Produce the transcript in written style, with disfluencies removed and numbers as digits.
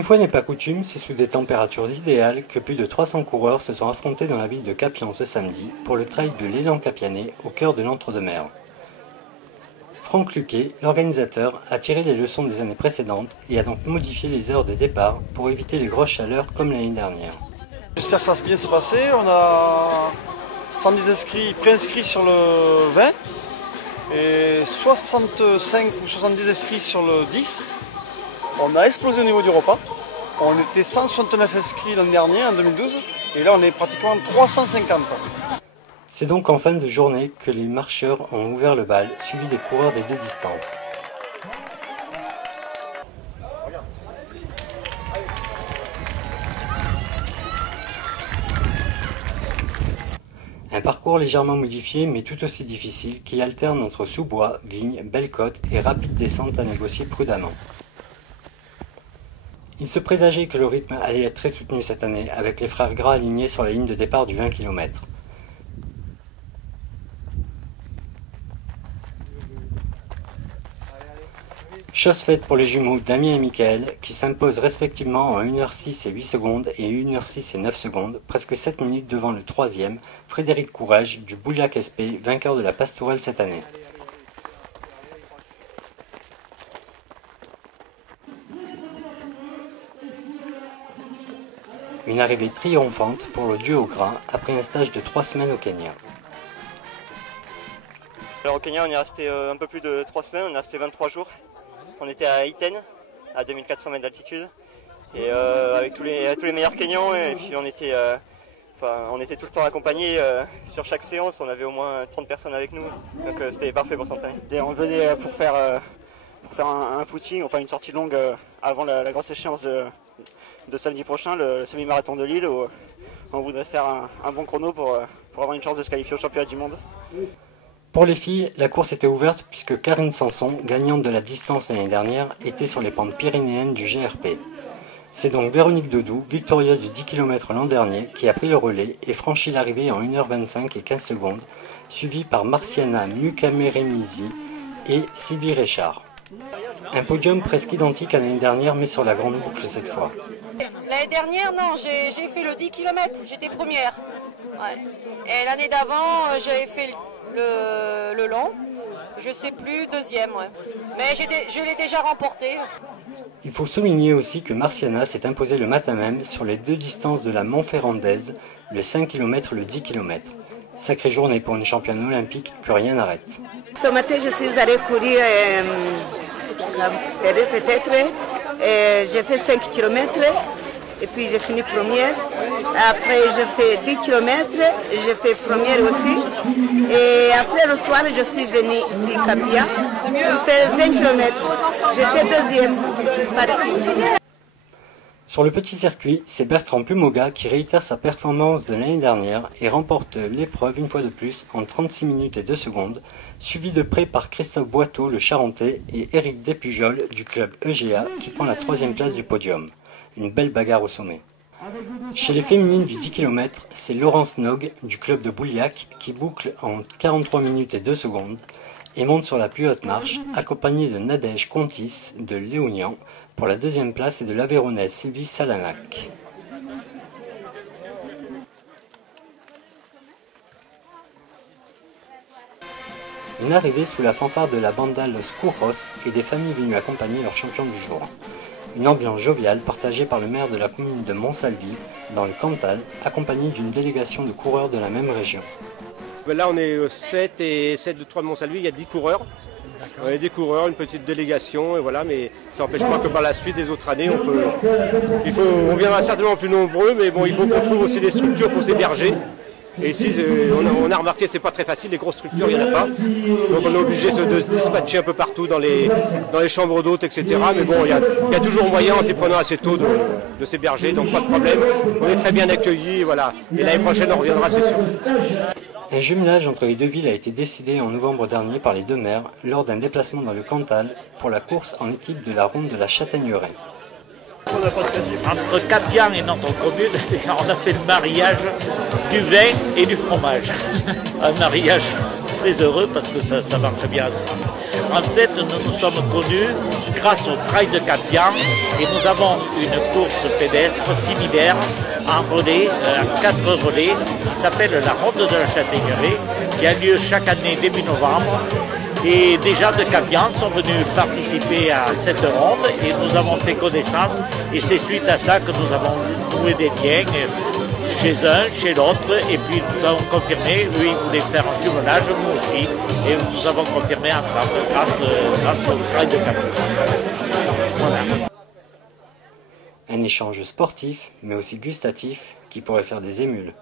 Une fois n'est pas coutume, c'est sous des températures idéales que plus de 300 coureurs se sont affrontés dans la ville de Capian ce samedi pour le trail de l'Élan Capianais au cœur de l'Entre-deux-Mers. Franck Luquet, l'organisateur, a tiré les leçons des années précédentes et a donc modifié les heures de départ pour éviter les grosses chaleurs comme l'année dernière. J'espère que ça va bien se passer. On a 110 inscrits, préinscrits sur le 20 et 65 ou 70 inscrits sur le 10. On a explosé au niveau du repas. On était 169 inscrits l'an dernier, en 2012, et là on est pratiquement 350. C'est donc en fin de journée que les marcheurs ont ouvert le bal, suivi des coureurs des deux distances. Un parcours légèrement modifié mais tout aussi difficile qui alterne entre sous-bois, vignes, belles côtes et rapides descentes à négocier prudemment. Il se présageait que le rythme allait être très soutenu cette année, avec les frères Gras alignés sur la ligne de départ du 20 km. Chose faite pour les jumeaux Damien et Michael, qui s'imposent respectivement en 1h06 et 8 secondes et 1h06 et 9 secondes, presque 7 minutes devant le troisième, Frédéric Courage du Bouliac SP, vainqueur de la Pastourelle cette année. Une arrivée triomphante pour le duo gras après un stage de 3 semaines au Kenya. Alors au Kenya on est resté un peu plus de 3 semaines, on est resté 23 jours. On était à Iten, à 2400 mètres d'altitude, et avec tous les meilleurs Kenyans, et puis on était tout le temps accompagnés sur chaque séance, on avait au moins 30 personnes avec nous, donc c'était parfait pour s'entraîner. On venait pour faire un footing, enfin une sortie longue avant la grosse échéance de samedi prochain, le semi-marathon de Lille, où on voudrait faire un bon chrono pour avoir une chance de se qualifier au championnat du monde. Pour les filles, la course était ouverte puisque Karine Sanson, gagnante de la distance l'année dernière, était sur les pentes pyrénéennes du GRP. C'est donc Véronique Dodou, victorieuse du 10 km l'an dernier, qui a pris le relais et franchit l'arrivée en 1h25 et 15 secondes, suivie par Marciana Mukameremisi et Sylvie Richard. Un podium presque identique à l'année dernière, mais sur la grande boucle cette fois. L'année dernière, non, j'ai fait le 10 km, j'étais première. Ouais. Et l'année d'avant, j'avais fait le long, je sais plus, deuxième. Ouais. Mais je l'ai déjà remporté. Il faut souligner aussi que Marciana s'est imposée le matin même sur les deux distances de la Montferrandaise, le 5 km et le 10 km. Sacrée journée pour une championne olympique que rien n'arrête. Ce matin, je suis allée courir peut-être. J'ai fait 5 km et puis j'ai fini première. Après, j'ai fait 10 km, j'ai fait première aussi. Et après le soir, je suis venue ici à Capia pour faire 20 km. J'étais deuxième par fille. Sur le petit circuit, c'est Bertrand Plumoga qui réitère sa performance de l'année dernière et remporte l'épreuve une fois de plus en 36 minutes et 2 secondes, suivi de près par Christophe Boiteau, le Charentais, et Éric Despujol du club EGA qui prend la 3e place du podium. Une belle bagarre au sommet. Chez les féminines du 10 km, c'est Laurence Nog du club de Bouliac qui boucle en 43 minutes et 2 secondes et monte sur la plus haute marche, accompagnée de Nadège Contis de Léognan pour la 2e place et de l'Aveyronnaise Sylvie Salanac. Une arrivée sous la fanfare de la banda Los Curros et des familles venues accompagner leur champion du jour. Une ambiance joviale partagée par le maire de la commune de Montsalvi, dans le Cantal, accompagné d'une délégation de coureurs de la même région. Là on est 7 et 7 de 3 de Montsalvi, il y a 10 coureurs. On est des coureurs, une petite délégation, et voilà, mais ça n'empêche pas que par la suite des autres années, on viendra certainement plus nombreux, mais bon, il faut qu'on trouve aussi des structures pour s'héberger. Et ici, on a remarqué que ce n'est pas très facile, les grosses structures, il n'y en a pas. Donc on est obligé de se dispatcher un peu partout dans les chambres d'hôtes, etc. Mais bon, il y a toujours moyen, en s'y prenant assez tôt, de s'héberger, donc pas de problème. On est très bien accueillis, voilà. Et l'année prochaine, on reviendra, c'est sûr. Un jumelage entre les deux villes a été décidé en novembre dernier par les deux maires lors d'un déplacement dans le Cantal pour la course en équipe de la ronde de la Châtaigneraie. Entre Capian et notre commune, on a fait le mariage du vin et du fromage. Un mariage très heureux parce que ça marche bien ensemble. En fait, nous nous sommes connus grâce au Trail de Capian et nous avons une course pédestre similaire en relais, en 4 relais, qui s'appelle la Ronde de la Châtaigneraie, qui a lieu chaque année début novembre. Et des gens de Capian sont venus participer à cette ronde et nous avons fait connaissance. Et c'est suite à ça que nous avons noué des liens chez un, chez l'autre. Et puis nous avons confirmé, eux ils voulaient faire un jumelage, nous aussi. Et nous avons confirmé ensemble grâce au Trail de Capian. Voilà. Un échange sportif, mais aussi gustatif, qui pourrait faire des émules.